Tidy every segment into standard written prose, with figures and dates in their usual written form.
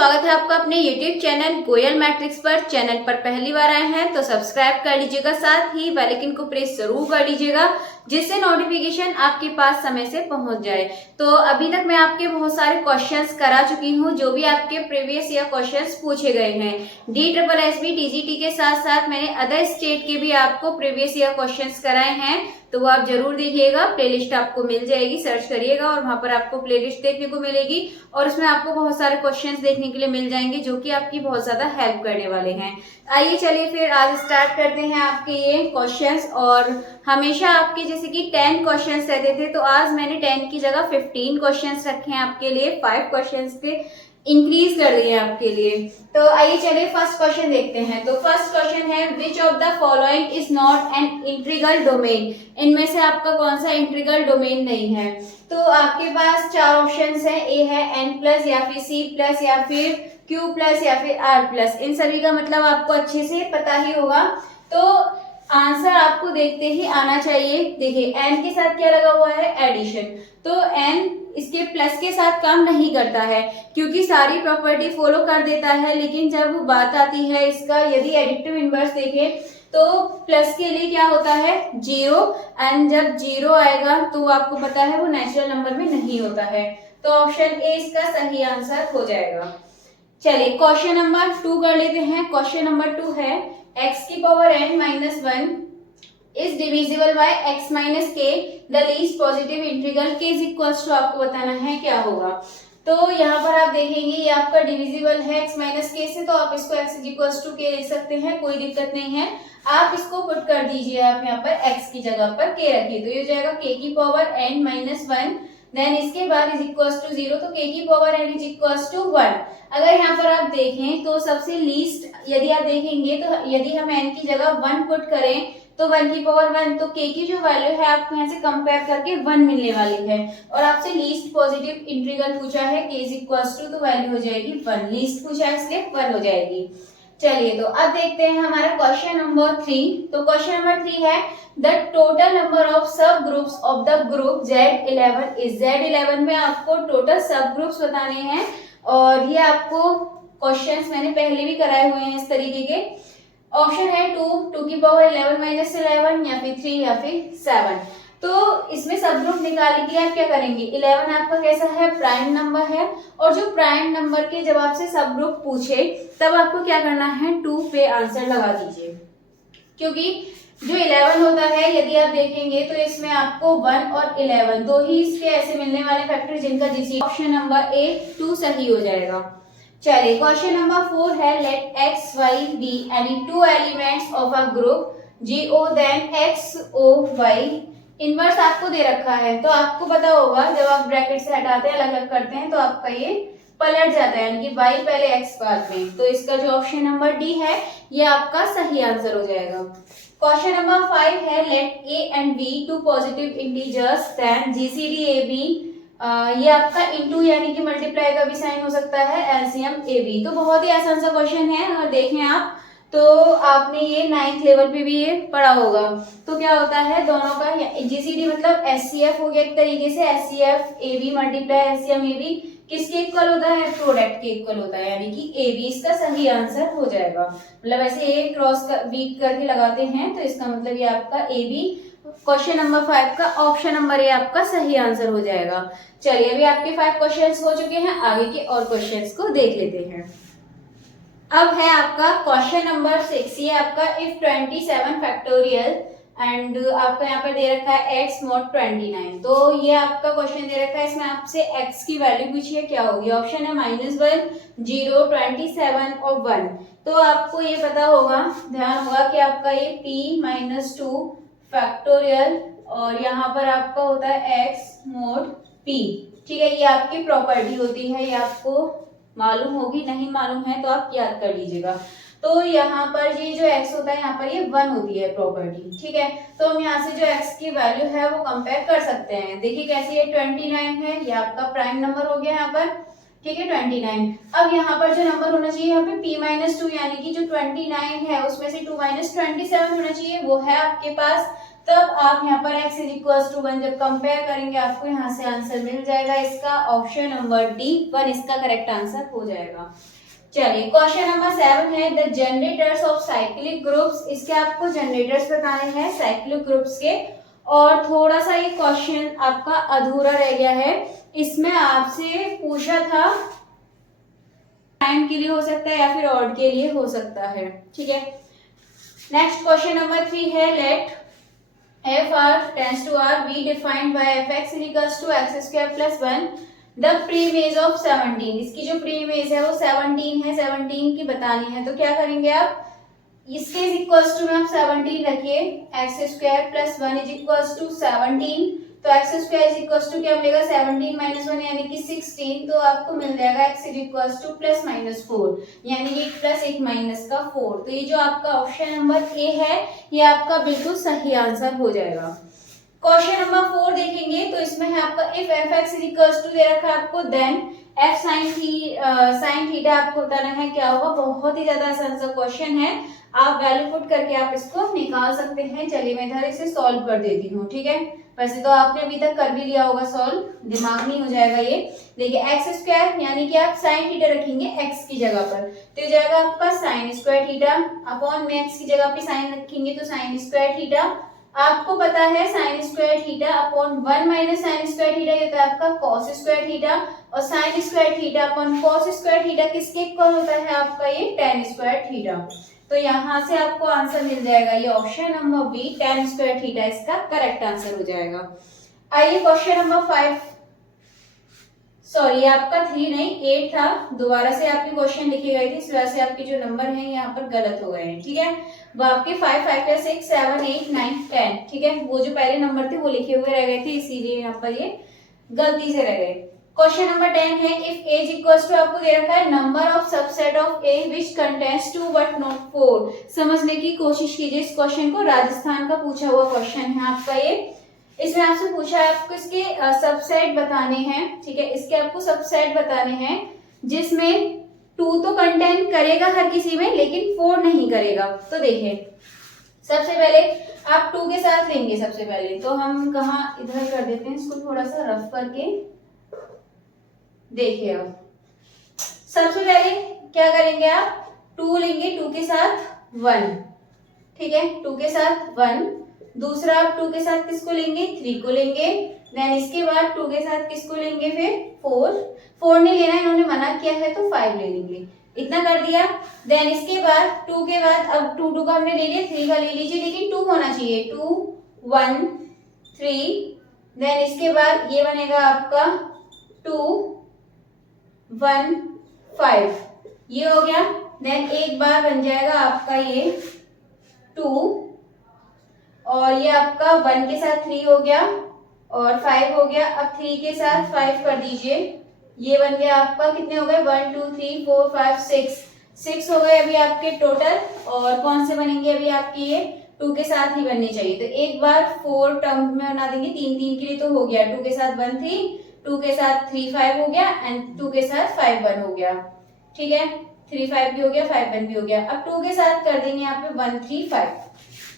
स्वागत है आपका अपने YouTube चैनल गोयल मैट्रिक्स पर। चैनल पर पहली बार आए हैं तो सब्सक्राइब कर लीजिएगा, साथ ही बेल आइकन को प्रेस जरूर कर लीजिएगा जिससे नोटिफिकेशन आपके पास समय से पहुंच जाए। तो अभी तक मैं आपके बहुत सारे क्वेश्चंस करा चुकी हूं जो भी आपके प्रीवियस ईयर क्वेश्चंस पूछे गए हैं। DSSB TGT के साथ साथ मैंने अदर स्टेट के भी आपको प्रीवियस ईयर क्वेश्चंस कराए हैं, तो वो आप जरूर देखिएगा। प्लेलिस्ट आपको मिल जाएगी, सर्च करिएगा और वहां पर आपको प्लेलिस्ट देखने को मिलेगी और उसमें आपको बहुत सारे क्वेश्चंस देखने के लिए मिल जाएंगे जो कि आपकी बहुत ज्यादा हेल्प करने वाले हैं। आइए चलिए फिर आज स्टार्ट करते हैं आपके ये क्वेश्चंस। और हमेशा आपके जैसे कि 10 क्वेश्चंस रहते थे, तो आज मैंने 10 की जगह 15 क्वेश्चंस रखे हैं आपके लिए, 5 क्वेश्चंस के इंक्रीज कर दिए आपके लिए। तो आइए चलिए फर्स्ट क्वेश्चन देखते हैं। तो फर्स्ट क्वेश्चन है which of the following is not an integral domain. इनमें से आपका कौन सा इंटीग्रल डोमेन नहीं है। तो आपके पास 4 ऑप्शंस हैं, ए है n+ या फिर c+ या फिर q+ या फिर r+। इन सभी का मतलब आपको अच्छे से पता ही होगा, तो आंसर आपको देखते ही आना चाहिए। देखिए n के साथ क्या लगा हुआ है, एडिशन, तो n इसके प्लस के साथ काम नहीं करता है क्योंकि सारी प्रॉपर्टी फॉलो कर देता है, लेकिन जब बात आती है इसका यदि एडिटिव इनवर्स देखें तो प्लस के लिए क्या होता है 0, एंड जब 0 आएगा तो आपको पता है वो नेचुरल नंबर में नहीं होता है। तो ऑप्शन ए इसका सही आंसर हो जाएगा। चलिए क्वेश्चन नंबर 2 कर लेते हैं। क्वेश्चन नंबर 2 है x⁻n−1 is divisible by x-k, the least positive integral k is equals to, आपको बताना है क्या होगा। तो यहाँ पर आप देखेंगे ये आपका डिविजिबल है x-k से, तो आप इसको x = k लिख सकते हैं, कोई दिक्कत नहीं है। आप इसको पुट कर दीजिए, आप यहाँ पर x की जगह पर k रखिए, तो ये हो जाएगा k⁻n−1, देन इसके बाद इज इक्वल्स टू 0, तो k⁻n इज इक्वल्स टू 1। अगर यहाँ पर आप देखें तो सबसे लीस्ट यदि आप देखेंगे तो यदि हम n की जगह 1 पुट करें तो 1⁻1, तो k की जो वैल्यू है आपको यहाँ से कंपेयर करके 1 मिलने वाली है, और आपसे लीस्ट पॉजिटिव इंटीग्रल पूछा है k इज इक्वल्स टू, तो वैल्यू हो जाएगी 1। लीस्ट पूछा है इसलिए 1 हो जाएगी। चलिए तो अब देखते हैं हमारा क्वेश्चन नंबर 3। तो क्वेश्चन नंबर 3 है द टोटल नंबर ऑफ सब groups of the group Z11 is. Z11 में आपको टोटल सब ग्रुप्स बताने हैं, और ये आपको क्वेश्चंस मैंने पहले भी कराए हुए हैं इस तरीके के। ऑप्शन है 2⁻11 - 11 या फिर 3 या फिर 7। तो इसमें सब ग्रुप निकालने के लिए आप क्या करेंगे, 11 आपका कैसा है, प्राइम नंबर है, और जो प्राइम नंबर के जब आपसे सब ग्रुप पूछे तब आपको क्या करना है, 2 पे आंसर लगा दीजिए, क्योंकि जो 11 होता है यदि आप देखेंगे तो इसमें आपको 1 और 11 दो ही इसके ऐसे मिलने वाले फैक्टर जिनका जीसी, ऑप्शन नंबर ए 2 सही हो जाएगा। चलिए क्वेश्चन नंबर 4 है late x y be any 2 elements of a group GO then x O y। Inverse आपको दे रखा है, तो आपको पता होगा जब आप ब्रैकेट से हटाते हैं अलग अलग करते हैं तो आपका ये पलट जाता है, यानी कि y पहले x बाद में। तो इसका जो ऑप्शन नंबर डी है ये आपका सही आंसर हो जाएगा। क्वेश्चन नंबर 5 है let a and b 2 positive integers then GCD AB। ये आपका इंटू यानी कि मल्टीप्लाई का भी साइन हो सकता है, एलसीएम AB। तो बहुत ही आसान सा क्वेश्चन है, अगर देखें आप तो आपने ये 9th लेवल पे भी ये पढ़ा होगा। तो क्या होता है दोनों का जीसीडी मतलब एचसीएफ हो गया एक तरीके से, HCF AB multiply LCM AB किसके इक्वल होता है, प्रोडक्ट के इक्वल होता है, यानी कि AB इसका सही आंसर हो जाएगा। मतलब ऐसे ए क्रॉस वीक करके लगाते हैं तो इसका मतलब ये आपका AB क्वेश्चन नंबर 5 का ऑप्शन नंबर ए आपका सही आंसर हो जाएगा। चलिए अभी आपके 5 क्वेश्चंस हो चुके हैं, आगे के और क्वेश्चंस को देख लेते हैं। अब है आपका क्वेश्चन नंबर 6, ये आपका इफ 27 फैक्टोरियल एंड आपका यहाँ पर दे रखा है x mod 29। तो ये आपका क्वेश्चन दे रखा है, इसमें आपसे x की वैल्यू पूछी है, क्या होगी। ऑप्शन है -1 0 27 और 1। तो आपको ये पता होगा, ध्यान होगा कि आपका ये p-2 फैक्टोरियल और यहाँ पर आपका होता है x mod p। ठीक है, ये आपकी प्रॉपर्टी होती है, ये आपको मालूम होगी, नहीं मालूम है तो आप याद कर लीजिएगा। तो यहाँ पर ये जो x होता है यहाँ पर ये 1 होती है प्रॉपर्टी। ठीक है, तो हम यहाँ से जो x की वैल्यू है वो कंपेयर कर सकते हैं। देखिए कैसे, ये 29 है, ये आपका प्राइम नंबर हो गया यहाँ पर। ठीक है 29। अब यहाँ पर जो नंबर होना चाहिए यहाँ पे p-2, यानी कि जो 29 है उसमें से 2 - 27 होना चाहिए, वो है आपके पास। तब आप यहाँ पर x इज इक्वल टू 1 जब कंपेयर करेंगे आपको यहाँ से आंसर मिल जाएगा इसका। ऑप्शन नंबर डी 1 इसका करेक्ट आंसर हो जाएगा। चलिए क्वेश्चन नंबर 7 है the generators of cyclic groups. इसके आपको जनरेटर्स बताने हैं साइक्लिक ग्रुप्स के। और थोड़ा सा ये क्वेश्चन आपका अधूरा रह गया है, इसमें आपसे पूछा था प्राइम के लिए हो सकता है या फिर ऑड के लिए हो सकता है, ठीक है। नेक्स्ट क्वेश्चन नंबर 3 है let F R tends to R be defined by F X equals to X square plus 1 the preimage of 17। इसकी जो प्रीमेज है वो 17 है, 17 की बतानी है। तो क्या करेंगे आप, इसके इक्वल्स टू में आप 17 रखिए, x square plus 1 is equals to 17। तो x square is equals to क्या मिलेगा 17 माइनस 1 यानी कि 16। तो आपको मिल जाएगा x is equals two plus minus 4 यानी कि प्लस 1 माइनस का 4। तो ये जो आपका ऑप्शन नंबर ए है ये आपका बिल्कुल सही आंसर हो जाएगा। क्वेश्चन नंबर 4 देखेंगे तो इसमें है आपका if F X is equals to दे रखा है आपको, देन एफ साइन थीटा आपको बताना है क्या होगा। बहुत ही ज्यादा आसान सा क्वेश्चन है, आप वैल्यू पुट करके आप इसको निकाल सकते हैं। चलिए मैं इधर इसे सॉल्व कर देती हूँ, ठीक है। वैसे तो आपने अभी तक कर भी लिया होगा सॉल्व, दिमाग नहीं हो जाएगा ये। देखिए एक्स स्क्वायर यानी कि आप साइन थीटा रखेंगे एक्स की जगह पर, तो ये जाएगा आपका साइन स्क्वायर थीटा अपॉन में एक्स की जगह पे साइन रखेंगे तो साइन स्क्वायर थीटा। आपको पता है sine square theta upon 1 minus sine square theta ये होता है आपका कॉस स्क्वायर थीटा, और sine square theta upon cos square theta किसके इक्वल होता है आपका ये tan स्क्वायर थीटा। तो यहाँ से आपको आंसर मिल जाएगा ये option number B tan square theta इसका करेक्ट आंसर हो जाएगा। आइए क्वेश्चन नंबर 5, सॉरी आपका 3 नहीं 8 था, दोबारा से आपके क्वेश्चन लिखे गए थे इस वजह से आपके जो नंबर हैं यहाँ पर गलत हो गए हैं, ठीक है। वो आपके 5 5 6 7 8 9 10, ठीक है। वो जो पहले नंबर थे वो लिखे हुए रह गए थे इसीलिए यहाँ पर ये गलती से रह गए। क्वेश्चन नंबर 10 है इफ a इक्वल्स टू आपको दे रखा है number of subset of a which contains 2 but not 4। समझने की कोशिश कीजिए इस क्वेश्चन को, राजस्थान का पूछा हुआ क्वेश्चन है आपका ये। इसमें आपसे पूछा है आपको इसके सबसेट बताने हैं, ठीक है। इसके आपको सबसेट बताने हैं जिसमें 2 तो कंटेन करेगा हर किसी में लेकिन 4 नहीं करेगा। तो देखिए सबसे पहले आप 2 के साथ लेंगे, सबसे पहले तो हम कहाँ इधर कर देते हैं इसको थोड़ा सा रफ करके। देखिए अब सबसे पहले क्या करेंगे आप 2 लेंगे, 2 के साथ 1, ठीक है, 2 के साथ 1। दूसरा आप 2 के साथ किसको लेंगे 3 को लेंगे। देन इसके बाद 2 के साथ किसको लेंगे फिर 4 नहीं लेना इन्होंने मना किया है तो 5 ले लेंगे, इतना कर दिया। देन इसके बाद 2 के बाद अब 2 का हमने ले लिया, 3 का ले लीजिए लेकिन 2 होना चाहिए, 2 1 3। देन इसके बाद ये बनेगा आपका 2 1 5, ये हो गया। देन एक बार बन जाएगा आपका ये 2 और ये आपका 1 के साथ 3 हो गया और 5 हो गया। अब 3 के साथ 5 कर दीजिए, ये बन गया आपका कितने हो गए 1 2 3 4 5 6 हो गए अभी आपके टोटल। और कौन से बनेंगे अभी आपकी ये 2 के साथ ही बनने चाहिए। तो एक बार 4 टर्म में बना देंगे, 3 3 के लिए तो हो गया, 2 के साथ 1 3, 2 के साथ 3 5 हो गया एंड 2 के साथ 5 1 हो गया, ठीक है। 3 5 भी हो गया 5 1 भी हो गया। अब 2 के साथ कर देंगे यहाँ पे 1 3 5,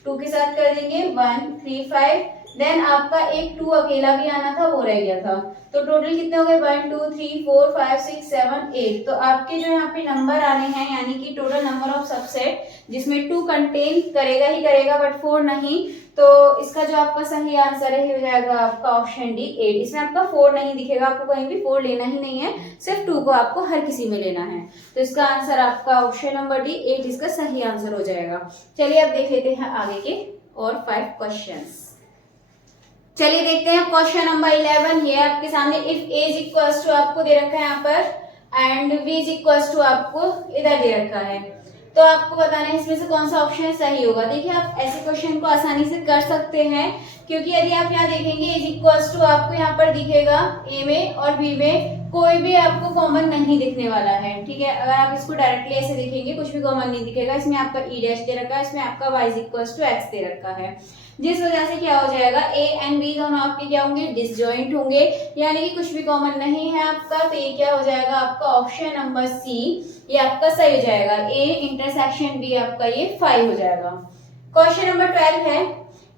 2 के साथ कर देंगे 1 3 5। देन आपका एक 2 अकेला भी आना था वो रह गया था। तो टोटल कितने हो गए 1 2 3 4 5 6 7 8। तो आपके जो यहाँ पे नंबर आने हैं यानी कि टोटल नंबर ऑफ सबसेट जिसमें 2 कंटेन करेगा ही करेगा बट 4 नहीं, तो इसका जो आपका सही आंसर है हो जाएगा आपका ऑप्शन डी 8। इसमें आपका 4 नहीं दिखेगा, आपको कहीं भी 4 लेना ही नहीं है, सिर्फ 2 को आपको हर किसी में लेना है। तो इसका आंसर आपका ऑप्शन नंबर डी 8 इसका सही आंसर हो जाएगा। चलिए अब देख लेते हैं आगे के और 5 क्वेश्चंस। चलिए देखते हैं क्वेश्चन नंबर 11 ये आपके सामने। If a is equals to आपको दे रखा है यहाँ पर and v is equals to आपको इधर दे रखा है, तो आपको बताना है इसमें से कौन सा ऑप्शन सही होगा। देखिए आप ऐसे क्वेश्चन को आसानी से कर सकते हैं क्योंकि यदि आप यहाँ देखेंगे इज इक्वल्स टू आपको यहाँ पर दिखेगा a में और b में कोई भी आपको कॉमन नहीं दिखने वाला है, ठीक है। अगर आप इसको डायरेक्टली ऐसे देखेंगे कुछ भी कॉमन नहीं दिखेगा। इसमें आपका e डैश दे रखा है, इसमें आपका y is equals to x दे रखा है, जिस वजह से क्या हो जाएगा a एंड b दोनों आपके क्या होंगे डिसजॉइंट होंगे, यानी कि कुछ भी कॉमन नहीं है आपका। तो ये क्या हो जाएगा आपका ऑप्शन नंबर सी ये आपका सही हो जाएगा। a इंटरसेक्शन b आपका ये 5 हो जाएगा। क्वेश्चन नंबर 12 है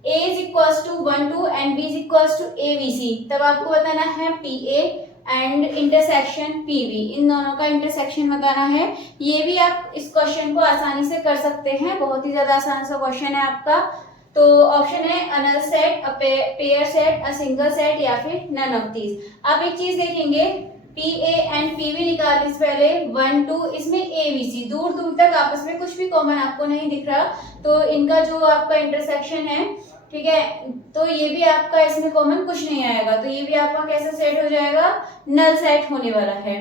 A is equals to 1 2 and B is equals to ABC, तब आपको बताना है PA एंड इंटरसेक्शन PB, इन दोनों का इंटरसेक्शन बताना है। ये भी आप इस क्वेश्चन को आसानी से कर सकते हैं, बहुत ही ज्यादा आसान सा क्वेश्चन है आपका। तो ऑप्शन है a null set, a pair set, a single set या फिर नन ऑफ दीज। आप एक चीज देखेंगे, PA एंड PB निकालने से पहले 1 2 इसमें ABC, दूर दूर तक आपस में कुछ भी कॉमन आपको नहीं दिख रहा, तो इनका जो आपका इंटरसेक्शन है, ठीक है, तो ये भी आपका इसमें कॉमन कुछ नहीं आएगा, तो ये भी आपका कैसा सेट हो जाएगा, नल सेट होने वाला है।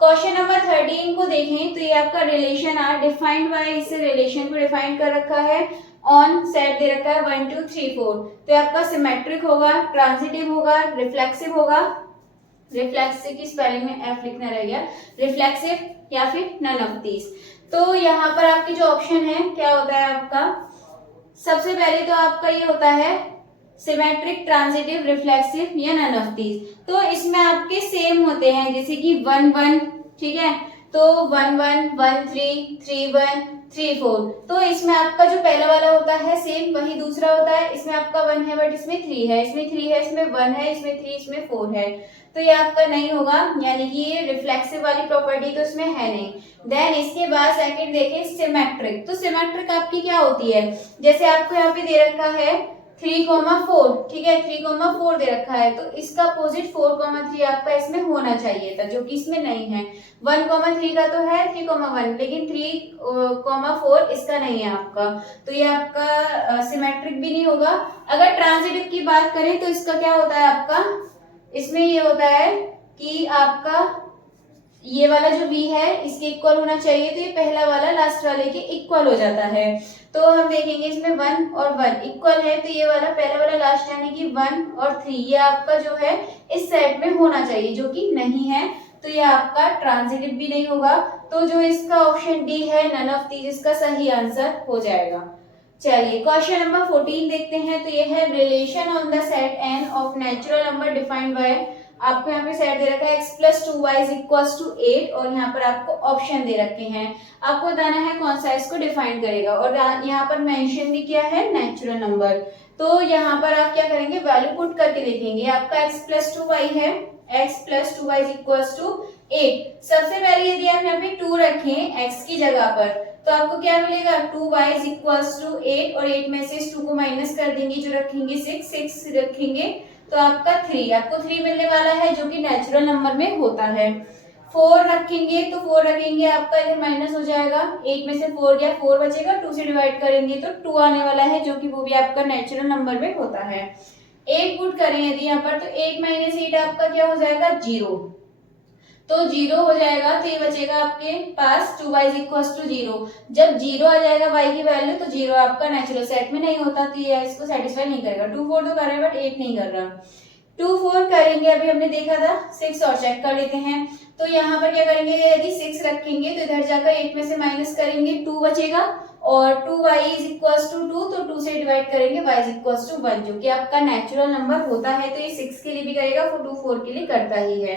क्वेश्चन नंबर 13 को देखें तो ये आपका रिलेशन आर डिफाइंड बाय, इससे रिलेशन को डिफाइन कर रखा है। ऑन सेट दे रखा है 1 2 3 4, तो ये आपका सिमेट्रिक होगा, ट्रांजिटिव होगा, रिफ्लेक्सिव होगा, रिफ्लेक्सिव की स्पेलिंग में एफ लिखना रह गया, रिफ्लेक्सिव या फिर नन ऑफ दीज। तो यहाँ पर आपकी जो ऑप्शन है क्या होता है आपका, सबसे पहले तो आपका ये होता है सिमेट्रिक, ट्रांजिटिव, रिफ्लेक्सिव या नन ऑफ दीज। तो इसमें आपके सेम होते हैं, जैसे कि 1 1, ठीक है, तो 1 1 1 3 3 1 3 4, तो इसमें आपका जो पहला वाला होता है सेम वही दूसरा होता है। इसमें आपका 1 है बट इसमें 3 है, इसमें 3 है, इसमें 1 है, इसमें 3, इसमें 4 है, तो ये आपका नहीं होगा, यानी कि ये रिफ्लेक्सिव वाली प्रॉपर्टी तो इसमें है नहीं। देन इसके बाद सेकंड देखें सिमेट्रिक, तो सिमेट्रिक आपकी क्या होती है, जैसे आपको यहाँ पे दे रखा है 3 4, ठीक है, 3 4 दे रखा है, तो इसका अपोजिट 4 3 आपका इसमें होना चाहिए था, जो कि इसमें नहीं है। 1 3 का तो है 3 1, लेकिन 3 4 इसका नहीं है आपका, तो ये आपका सिमेट्रिक भी नहीं होगा। अगर ट्रांजिटिव की बात करें तो इसका क्या होता है आपका, इसमें ये होता है कि आपका ये वाला जो V है इसके इक्वल होना चाहिए, तो ये पहला वाला लास्ट वाले के इक्वल हो जाता है। तो हम देखेंगे इसमें 1 और 1 इक्वल है, तो ये वाला पहला वाला लास्ट यानी कि 1 और 3 ये आपका जो है इस सेट में होना चाहिए, जो कि नहीं है, तो ये आपका ट्रांजिटिव भी नहीं होगा। तो जो इसका ऑप्शन डी है नन ऑफ दीज, इसका सही आंसर हो जाएगा। चलिए क्वेश्चन नंबर 14 देखते हैं, तो ये है relation on the set N of natural number defined by, आपको यहाँ पे सेट दे रखा है x + 2y = 8 और यहाँ पर आपको ऑप्शन दे रखे हैं, आपको बताना है कौन सा इसको डिफाइन करेगा, और यहाँ पर मेंशन भी किया है नेचुरल नंबर। तो यहाँ पर आप क्या करेंगे, वैल्यू पुट करके देखेंगे, आपका x + 2y है, x + 2y = 8। सबसे पहले यदि आप यहाँ पे 2 रखें x की जगह पर, तो आपको क्या मिलेगा, 2y = 8 और 8 में से इस 2 को माइनस कर देंगे, जो रखेंगे 6 रखेंगे, तो आपका 3, आपको 3 मिलने वाला है, जो कि नेचुरल नंबर में होता है। 4 रखेंगे तो 4 रखेंगे, आपका इधर माइनस हो जाएगा, 8 में से 4 गया, 4 बचेगा, 2 से डिवाइड करेंगे तो 2 आने वाला है, जो कि वो भी आपका नेचुरल नंबर में होता है। 8 पुट करें यदि यहाँ पर, तो 8 - 8 आपका क्या हो जाएगा, 0, तो 0 हो जाएगा, तो ये बचेगा आपके पास 2y = 0। जब 0 आ जाएगा y की वैल्यू, तो 0 आपका नेचुरल सेट में नहीं होता, तो ये इसको सेटिस्फाई नहीं करेगा। 2 4 तो कर रहे हैं बट 8 नहीं कर रहा। 2 4 करेंगे, अभी हमने देखा था, 6 और चेक कर लेते हैं। तो यहाँ पर क्या करेंगे, यदि 6 रखेंगे तो इधर जाकर 8 में से माइनस करेंगे, 2 बचेगा, और 2y = 2, तो 2 से डिवाइड करेंगे y = 1, जो कि आपका नेचुरल नंबर होता है, तो ये 6 के लिए भी करेगा, 2 4 के लिए करता ही है,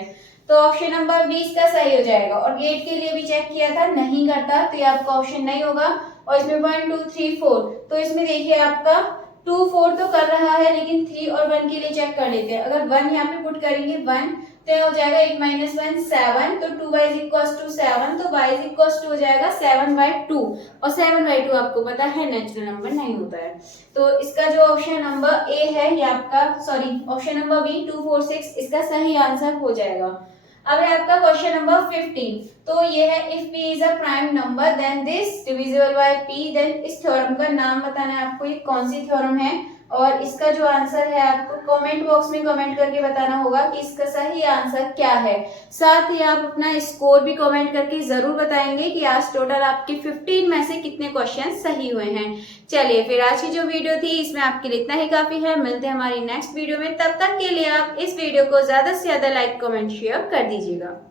तो ऑप्शन नंबर 20 का सही हो जाएगा। और 8 के लिए भी चेक किया था, नहीं करता, तो ये आपका ऑप्शन नहीं होगा। और इसमें 1 2 3 4, तो इसमें देखिए आपका 2 4 तो कर रहा है, लेकिन 3 और 1 के लिए चेक कर लेते हैं। अगर 1 यहाँ पे पुट करेंगे 1, तो हो जाएगा 8 - 1 7, तो 2y = 7, तो y = हो जाएगा 7/2, और 7/2 आपको पता है नेचुरल नंबर नहीं होता है। तो इसका जो ऑप्शन नंबर ए है ये आपका, सॉरी ऑप्शन नंबर बी 2 4 6 इसका सही आंसर हो जाएगा। अब है आपका क्वेश्चन नंबर 15, तो ये है if p is a prime number then this divisible by p, then इस थ्योरम का नाम बताना है आपको, ये कौन सी थ्योरम है, और इसका जो आंसर है आपको कमेंट बॉक्स में कमेंट करके बताना होगा कि इसका सही आंसर क्या है। साथ ही आप अपना स्कोर भी कमेंट करके जरूर बताएंगे कि आज टोटल आपके 15 में से कितने क्वेश्चन सही हुए हैं। चलिए फिर आज की जो वीडियो थी इसमें आपके लिए इतना ही काफी है, मिलते हैं हमारी नेक्स्ट वीडियो में, तब तक के लिए आप इस वीडियो को ज्यादा से ज्यादा लाइक कमेंट शेयर कर दीजिएगा।